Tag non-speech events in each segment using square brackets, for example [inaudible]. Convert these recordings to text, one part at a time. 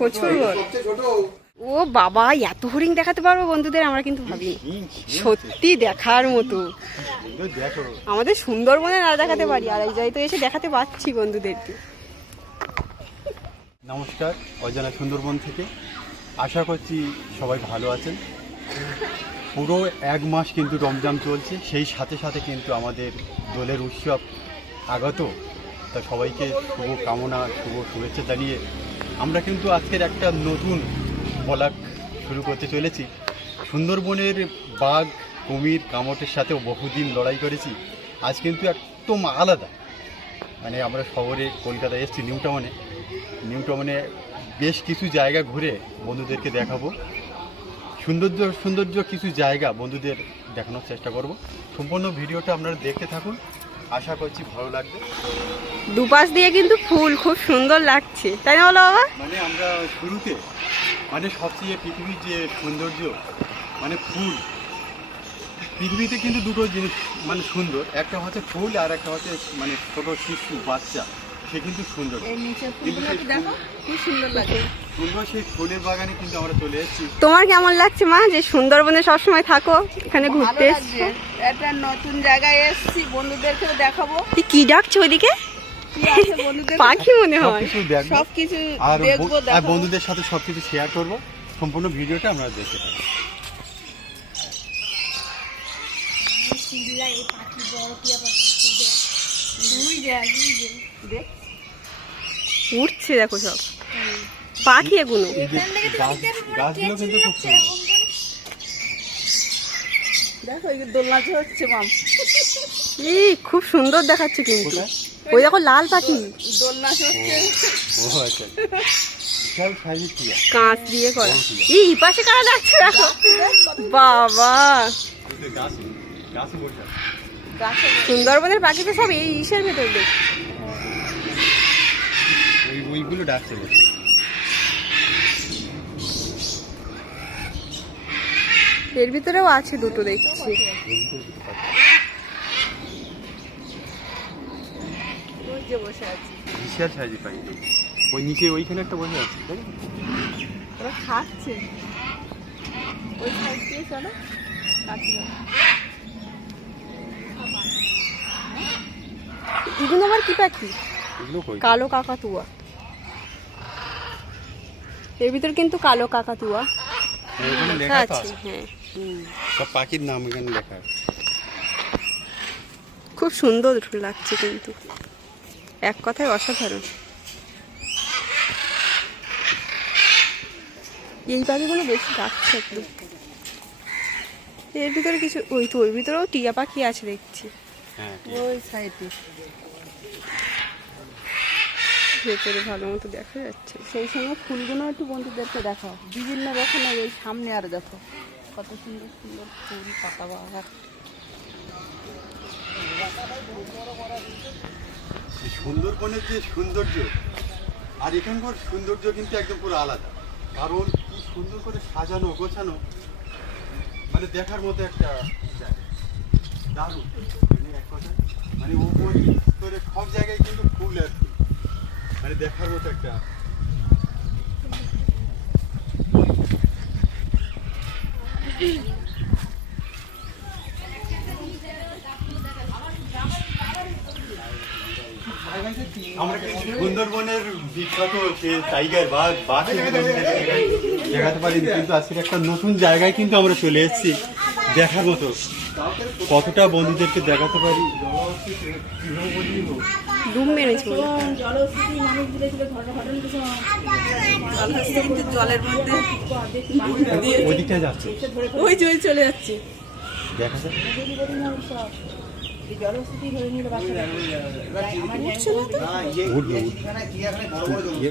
প্রচুর। ও বাবা এত হরিণ দেখাতে পারব বন্ধুদের? আমরা কিন্তু ভাবি সত্যি দেখার মতো। আমাদের সুন্দরবনে না দেখাতে পারি আর এই জায়গায় তো এসে দেখাতে পাচ্ছি বন্ধুদেরকে। নমস্কার অজানা সুন্দরবন থেকে। আশা করছি সবাই ভালো আছেন। পুরো এক মাস কিন্তু রমজান চলছে সেই সাথে সাথে কিন্তু আমাদের দোলের উৎসব আগত। তা সবাইকে শুভ কামনা শুভ শুভেচ্ছা জানিয়ে আমরা কিন্তু আজকের একটা নতুন বলাক শুরু করতে চলেছি। সুন্দরবনের বাঘ, কুমির, কামটের সাথেও বহুদিন লড়াই করেছি। আজ কিন্তু একদম আলাদা। মানে আমরা শহরে কলকাতায় এসেছি নিউ টাউনে নিউ টাউনে বেশ কিছু জায়গা ঘুরে বন্ধুদেরকে দেখাবো। সৌন্দর্য সৌন্দর্য কিছু জায়গা বন্ধুদের দেখানোর চেষ্টা করব। সম্পূর্ণ ভিডিওটা আপনারা দেখতে থাকুন। আশা করছি ভালো লাগবে। দুপাশ দিয়ে কিন্তু ফুল খুব সুন্দর লাগছে। তাই না বলো বাবা? মানে আমরা শুরুতে মানে সবচেয়ে পৃথিবীর যে সৌন্দর্য মানে ফুল পৃথিবীতে কিন্তু দুটো জিনিস মানে সুন্দর। একটা হচ্ছে ফুল আর একটা হচ্ছে মানে ছোট শিশু বাচ্চা সে কিন্তু সুন্দর। কিন্তু খুব সুন্দর লাগে সুন্দর সেই ফুলের বাগানে কিন্তু আমরা চলে এসেছি। তোমার কেমন লাগছে মা? যে সুন্দরবনে সবসময় থাকো এখানে ঘুরতে একটা নতুন জায়গায় এসেছি বন্ধুদেরকেও দেখাবো। তুই কি ডাকছো ওইদিকে? [laughs] পাখি মনে হয়। সবকিছু দেখব। আর বন্ধুদের সাথে সবকিছু শেয়ার করব। সম্পূর্ণ ভিডিওটা আমরা দেখতে থাকি উঠছে দেখো। সব। পাখি এগুলো। গাছগুলো কিন্তু খুব সুন্দর। দেখো এই হচ্ছে মাম। ই খুব সুন্দর দেখাচ্ছে কিন্তু। ওই দেখো লাল পাখি। হচ্ছে। ও আচ্ছা। কাঁচ দিয়ে করে। বড় ই পাশে কারা যাচ্ছে দেখো? বাবা। সুন্দরবনের পাখি তো সব এই ইসের ভেতর দেখ। ওইগুলো ডাকছে এর ভিতরেও আছে দুটো দেখছি। বসে আছে। বিশাল পাখি ওই নিচে ওইখানে একটা বসে আছে তাই? ওরা খাচ্ছে। ওই সাইড দিয়ে চলো এগুলো আবার কি পাখি? কালো কাকাতুয়া। এর ভিতর কিন্তু কালো কাকাতুয়া। হ্যাঁ। সব পাখির নাম এখানে লেখা খুব সুন্দর লাগছে কিন্তু। এক কথায় অসাধারণ। এই পাখিগুলো বেশি ডাকছে একদম। এর ভিতরে কিছু ওই তো ওই ভিতরেও টিয়া পাখি আছে দেখছি। হ্যাঁ ওই সাইডে। ভেতরে ভালো মতো দেখা যাচ্ছে। সেই সময় ফুলগুলো একটু বন্ধুদেরকে দেখাও। বিভিন্ন রকমের ওই সামনে আর দেখো। কত সুন্দর সুন্দর ফুল, পাতা বাগান। সুন্দরবনের যে সৌন্দর্য, আর এখানকার সৌন্দর্য কিন্তু একদম পুরো আলাদা। কারণ কি সুন্দর করে সাজানো, গোছানো মানে দেখার মতো একটা জায়গা। দারুণ। মানে এক কথা মানে ওপর করে সব জায়গায় কিন্তু ফুল আর মানে দেখার মতো একটা আমরা কিন্তু সুন্দরবনের বিখ্যাত যে টাইগার বাঘ বাঘ দেখাতে পারি কিন্তু আজকে একটা নতুন জায়গায় কিন্তু আমরা চলে এসেছি। দেখার মতো কতটা বন্ধুদেরকে দেখাতে পারি? ডুব মেরেছে জলের মধ্যে ওদিকটা যাচ্ছে। ওই যে চলে যাচ্ছে। দেখা যায় উঠবে উঠবে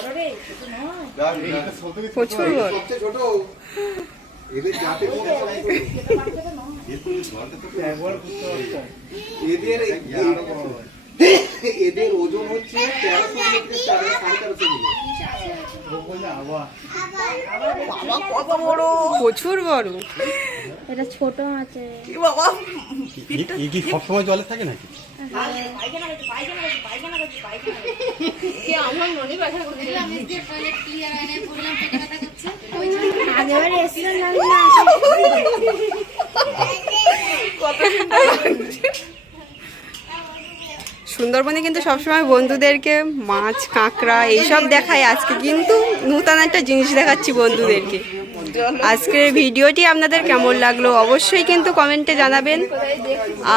আরে এদের এদের ওজন হচ্ছে তেরোশো থেকে সাড়ে তেরোশো কিলো বাবা কত বড় প্রচুর বড় এটা ছোট আছে। কি বাবা? এ কি সবসময় জলে থাকে নাকি? সুন্দরবনে কিন্তু সবসময় বন্ধুদেরকে মাছ, কাঁকড়া এইসব দেখায় আজকে। কিন্তু নূতন একটা জিনিস দেখাচ্ছি বন্ধুদেরকে। আজকের ভিডিওটি আপনাদের কেমন লাগল অবশ্যই কিন্তু কমেন্টে জানাবেন।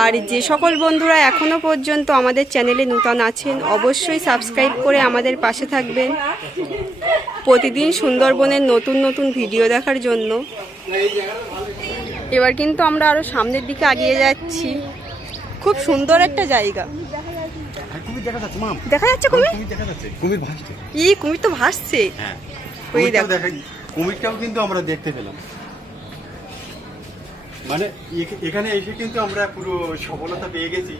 আর যে সকল বন্ধুরা এখনও পর্যন্ত আমাদের চ্যানেলে নূতন আছেন, অবশ্যই সাবস্ক্রাইব করে আমাদের পাশে থাকবেন। প্রতিদিন সুন্দরবনের নতুন নতুন ভিডিও দেখার জন্য। এবার কিন্তু আমরা আরও সামনের দিকে এগিয়ে যাচ্ছি। খুব সুন্দর একটা জায়গা। কুমির দেখা যাচ্ছে মাম। দেখা যাচ্ছে কুমির? কুমির দেখা যাচ্ছে। কুমির ভাসছে। ই কুমির তো ভাসছে। হ্যাঁ। ওই কুমিরটাও দেখো। কুমিরটাও কিন্তু আমরা দেখতে পেলাম। মানে এখানে এসে কিন্তু আমরা পুরো সফলতা পেয়ে গেছি।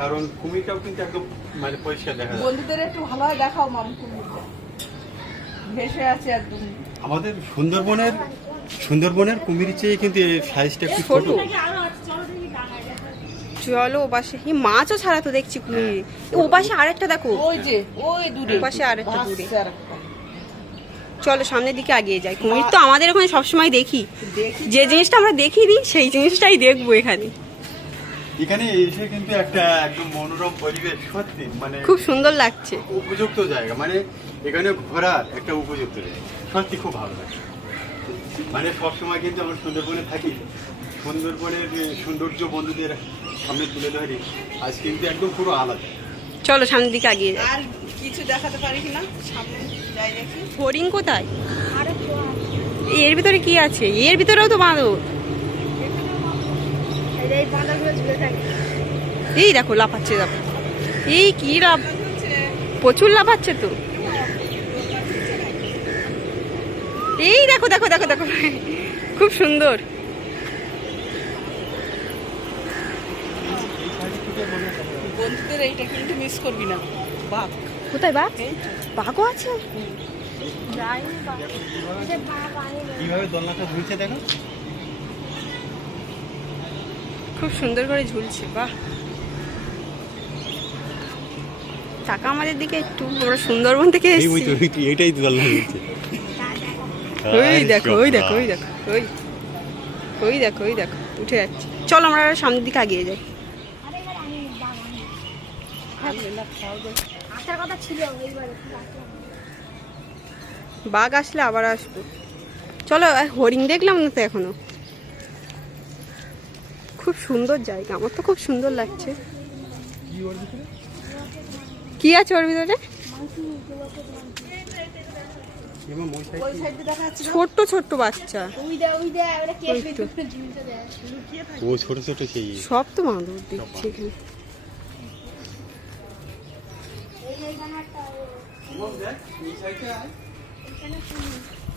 কারণ কুমিরটাও কিন্তু একদম মানে পরিষ্কার দেখা যায় বন্ধুদের একটু ভালো দেখাও মাম কুমিরটা। ভেসে আছে একদম। আমাদের সুন্দরবনের সুন্দরবনের কুমির চেয়ে কিন্তু সাইজটা একটু ছোট। চলো ও পাশে এই মাছও ছাড়া তো দেখছি কুমির ও পাশে আরেকটা দেখো। ওই যে ওই দূরে। ওই পাশে আরেকটা দূরে। চলো সামনের দিকে এগিয়ে যাই। কুমির তো আমাদের ওখানে সবসময় দেখি। দেখি যে জিনিসটা আমরা দেখিনি সেই জিনিসটাই দেখব এখানে। এখানে এসে কিন্তু একটা একদম মনোরম পরিবেশ সত্যি। মানে খুব সুন্দর লাগছে। উপযুক্ত জায়গা। মানে এখানে ঘোরার একটা উপযুক্ত জায়গা। সত্যি খুব ভালো লাগে মানে সবসময় কিন্তু আমরা সুন্দরবনে থাকি। সুন্দরবনের যে সৌন্দর্য বন্ধুদের সামনে তুলে ধরি আজ কিন্তু একদম পুরো আলাদা। চলো সামনের দিকে এগিয়ে যাই। আর কিছু দেখাতে পারি কিনা সামনে যাই দেখি। হরিণ কোথায়? এর ভিতরে কি আছে? এর ভিতরেও তো বাঁদর। এই দেখো লাফাচ্ছে দেখো এই কি লাভ প্রচুর লাফাচ্ছে তো। এই দেখো দেখো দেখো দেখো। খুব সুন্দর। বন্ধুদের এইটা কিন্তু মিস করবি না। বাপ কোথায় বাঘ? বাঘও আছে? কীভাবে দোলনাটা ঝুলছে দেখো? খুব সুন্দর করে ঝুলছে বাহ। টাকা আমাদের দিকে একটু আমরা সুন্দরবন থেকে এসেছি। এইটাই দোলনা ঝুলছে। ওই দেখো ওই দেখো ওই দেখো ওই। ওই দেখো ওই দেখো উঠে যাচ্ছে। চলো আমরা সামনের দিকে এগিয়ে যাই। আসার কথা ছিল বাঘ আসলে আবার আসব। চলো হরিণ দেখলাম না তো এখনও? খুব সুন্দর জায়গা আমার তো খুব সুন্দর লাগছে। কি আছে ওর ভিতরে? ছোট্ট ছোট্ট বাচ্চা। সব তো বাঁদর দেখছি এখানে এই এইখানে একটা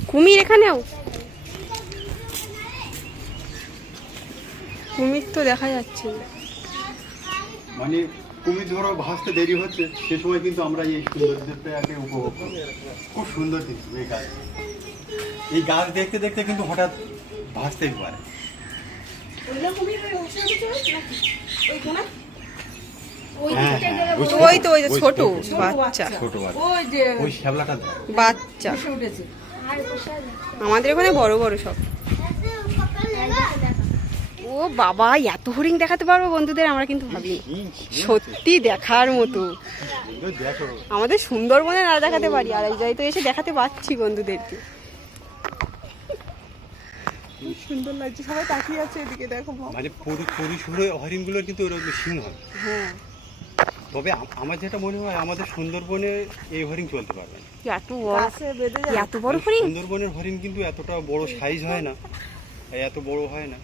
কুমির এখানেও কুমির তো দেখা যাচ্ছে না। মানে কুমির ধরো ভাসতে দেরি হচ্ছে সে সময় কিন্তু আমরা এই সৌন্দর্যটাকে উপভোগ করি। খুব সুন্দর কিন্তু এই গাছ। এই গাছ দেখতে দেখতে কিন্তু হঠাৎ ভাসতেই পারে। ওই হ্যাঁ, হ্যাঁ, ওই তো ওই যে ছোট বাচ্চা। বাচ্চা। ওই যে ওই শ্যাবলাটা ধর। বাচ্চা। ভেসে উঠেছে। আর বসে আছে আমাদের ওখানে বড় বড় সব। ও বাবা এত হরিণ দেখাতে পারব বন্ধুদের? আমরা কিন্তু ভাবি সত্যি দেখার মতো। আমাদের সুন্দরবনে না দেখাতে পারি আর এই জায়গায় তো এসে দেখাতে পাচ্ছি বন্ধুদেরকে। খুব সুন্দর লাগছে। সবাই তাকিয়ে আছে এদিকে দেখো মানে পরি- পরিসরে হরিণগুলোর কিন্তু ওরকম সিংহ। হ্যাঁ। তবে আমার যেটা মনে হয় আমাদের সুন্দরবনে এই হরিণ চলতে পারবে না। এত বড়? এত বড় হরিণ? সুন্দরবনের হরিণ কিন্তু এতটা বড় সাইজ হয় না। এত বড় হয় না।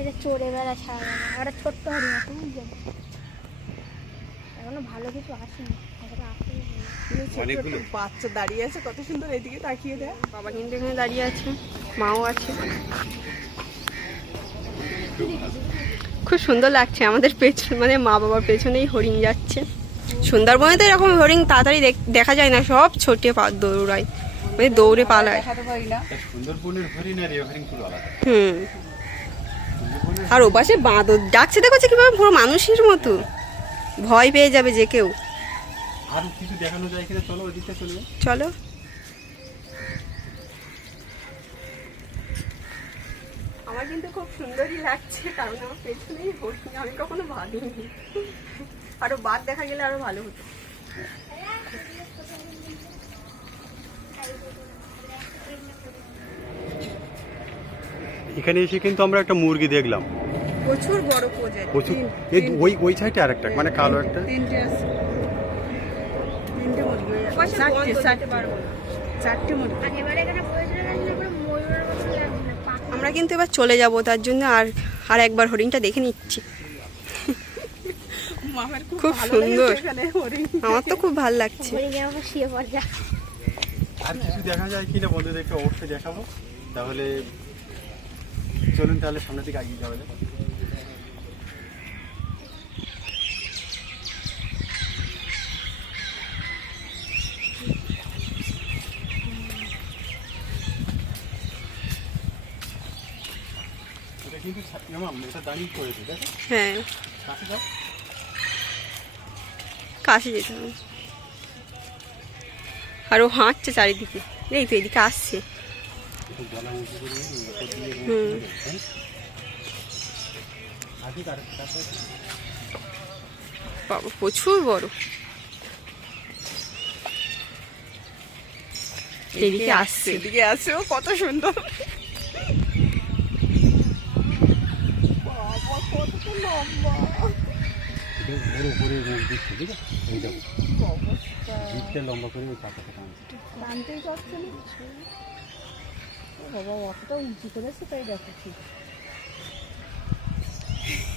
এটা চড়ে বেড়া ছাড়া। ওটা ছোট্ট হরিণ আছে এখনও ভালো কিছু আসেনি। বাচ্চা দাঁড়িয়ে আছে কত সুন্দর এদিকে তাকিয়ে দেয় বাবা কিন্তু এখানে দাঁড়িয়ে আছে মাও আছে। খুব সুন্দর লাগছে আমাদের পেছন মানে মা বাবার পেছনেই হরিণ যাচ্ছে। সুন্দরবনে তো এরকম হরিণ তাড়াতাড়ি দেখ- দেখা যায় না সব ছোটে পা দৌড়ায় মানে দৌড়ে পালায়। হুম। আর ও পাশে বাঁদর ডাকছে দেখছে কীভাবে? পুরো মানুষের মতো। ভয় পেয়ে যাবে যে কেউ। চলে যাই চলো আমার কিন্তু খুব সুন্দরই লাগছে কারণ আমার পেছনেই হরিণ আমি কখনো ভাবিনি। আরও বাদ দেখা গেলে আরও ভালো হতো। এখানে এসে কিন্তু আমরা একটা মুরগি দেখলাম। প্রচুর বড় প্রচুর। এই ওই ওই সাইডে আরেকটা মানে কালো একটা। তিনটে আছে। তিনটে মুরগি চারটে চারটে মুরগি। এখানে বসে গেলে পুরো ময়ূরের মতো লাগবে পাখি আমরা কিন্তু এবার চলে যাব তার জন্য আর আর একবার হরিণটা দেখে নিচ্ছি। খুব সুন্দর। এখানে হরিণ আমার তো খুব ভালো লাগছে। আর কিছু দেখা যায় কিনা বন্ধুদেরকে অবশ্যই দেখাবো। তাহলে চলুন তাহলে সামনের দিকে এগিয়ে যাওয়া যাক এটা কিন্তু ছা- মামা, এটা দাঁড়িয়ে করেছে দেখো হ্যাঁ। কাছে যেতে হবে। আর ও হাঁটছে চারিদিকে। এই তো এদিকে আসছে। হুম। হ্যাঁ? বাবা প্রচুর বড়। এদিকে আসছে। এদিকে আসছে। ও কত সুন্দর বাবা কত লম্বা এটা ওর উপরে মুখ দিচ্ছে ঠিক আছে এই দেখো অবস্থা লম্বা করে ওই পাতাটা টানছে টানতেই পারছে না ও বাবা অতটা উঁচু করেছে তাই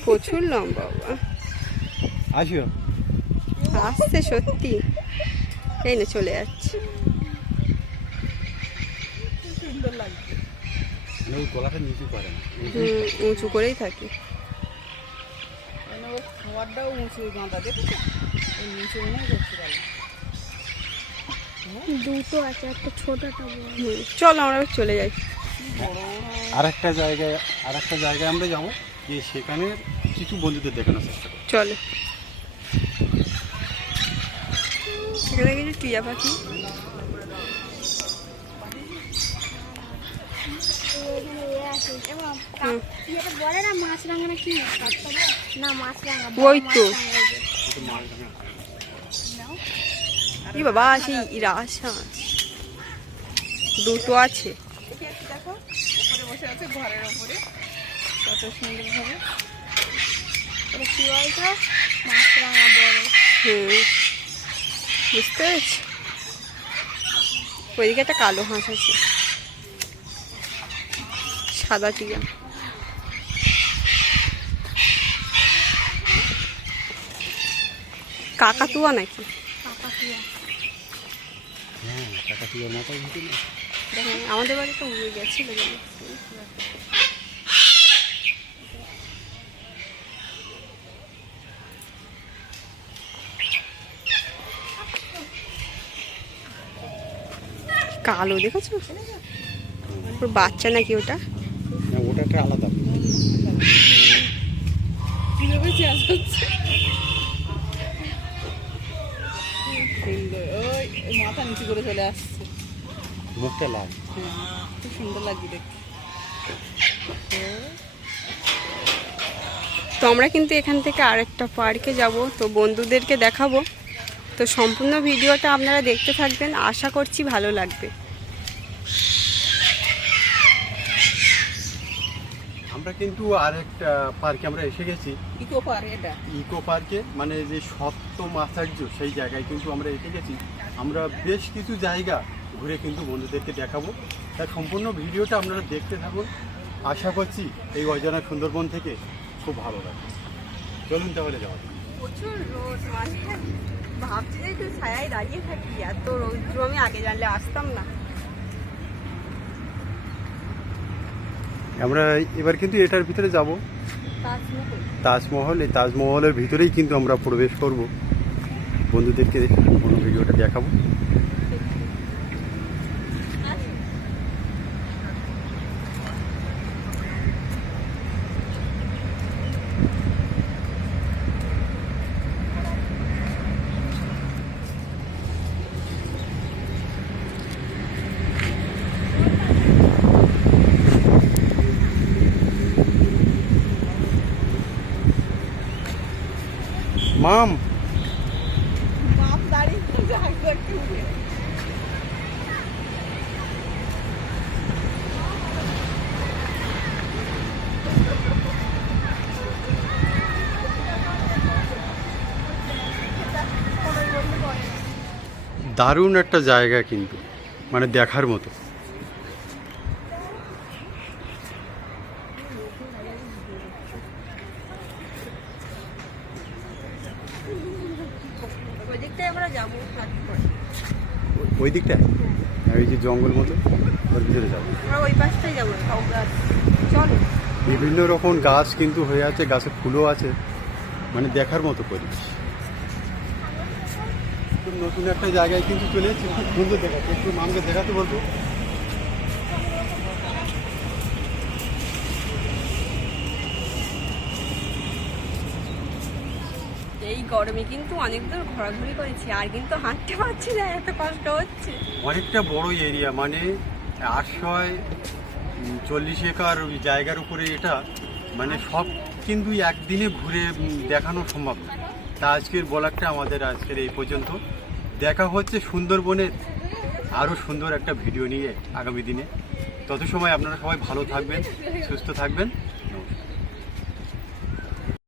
প্রচুর লম্বা বাবা। আসিও। আসছে সত্যি। এই না চলে যাচ্ছে। সুন্দর লাগছে গলাটা নিচু করে উঁচু করেই থাকে। খাবারটাও উঁচু গাঁদা দেখেছ? ওই নিচে করতে পারলাম দুটো আছে একটা ছোট একটা বড়। হুম, আমরা চলে যাই। আর একটা জায়গায় আর একটা জায়গায় আমরা যাব যে সেখানে কিছু বন্ধুদের দেখানোর চেষ্টা চলো। এখানে কিছু টিয়া পাখি। তো। বাবা, সেই রাজহাঁস দুটো আছে। দেখো বসে আছে কত সুন্দর ভাবে মাছরাঙা বড় বুঝতে পেরেছি। ওইদিকে একটা কালো হাঁস আছে। সাদা টিয়া। কাকাতুয়া নাকি? হ্যাঁ আমাদের বাড়ি তো উড়ে গেছিল। কালো দেখেছ? বাচ্চা নাকি ওটা? ওটা একটা আলাদা মাথা নিচু করে চলে আসছে। মুখটা লাল। হ্যাঁ, খুব সুন্দর লাগছে দেখতে। তো আমরা কিন্তু এখান থেকে আরেকটা পার্কে যাব। তো বন্ধুদেরকে দেখাবো। তো সম্পূর্ণ ভিডিওটা আপনারা দেখতে থাকবেন। আশা করছি ভালো লাগবে। আমরা কিন্তু আর একটা পার্কে আমরা এসে গেছি। ইকো পার এটা। ইকো পার্কে মানে যে সপ্তম আচার্য সেই জায়গায় কিন্তু আমরা এসে গেছি। আমরা বেশ কিছু জায়গা ঘুরে কিন্তু বন্ধুদেরকে দেখাবো। তার সম্পূর্ণ ভিডিওটা আপনারা দেখতে থাকুন। আশা করছি এই অজানা সুন্দরবন থেকে খুব ভালো লাগে চলুন তাহলে যাওয়া। প্রচুর রোদ ভাবছি যে একটু ছায়ায় দাঁড়িয়ে থাকি। এত রৌদ্র আমি আগে জানলে আসতাম না। আমরা এবার কিন্তু এটার ভিতরে যাব। তাজমহল, এই তাজমহলের ভিতরেই কিন্তু আমরা প্রবেশ করব। বন্ধুদেরকে দেখে ভিডিওটা দেখাবো। মাম। বাপ দাঁড়িয়ে দারুণ একটা জায়গা কিন্তু মানে দেখার মতো ওই দিকটায় আমরা যাব ওই দিকটায়? ওই যে জঙ্গল মতো ওর ভিতরে যাব। আমরা ওই পাশটাই যাব চলো। বিভিন্ন রকম গাছ কিন্তু হয়ে আছে গাছে ফুলও আছে মানে দেখার মতো পরিবেশ। নতুন একটা জায়গায় কিন্তু চলে এসেছি খুব সুন্দর দেখাচ্ছে একটু মামকে দেখাতে বলব। এই গরমে কিন্তু অনেক দূর ঘোরাঘুরি করেছি, আর কিন্তু হাঁটতে পারছি না, এত কষ্ট হচ্ছে। অনেকটা বড় এরিয়া মানে আটশয় চল্লিশ একর জায়গার উপরে এটা মানে সব কিন্তু একদিনে ঘুরে দেখানো সম্ভব না। তা আজকের বলারটা আমাদের আজকের এই পর্যন্ত। দেখা হচ্ছে সুন্দরবনের আরও সুন্দর একটা ভিডিও নিয়ে আগামী দিনে। তত সময় আপনারা সবাই ভালো থাকবেন, সুস্থ থাকবেন।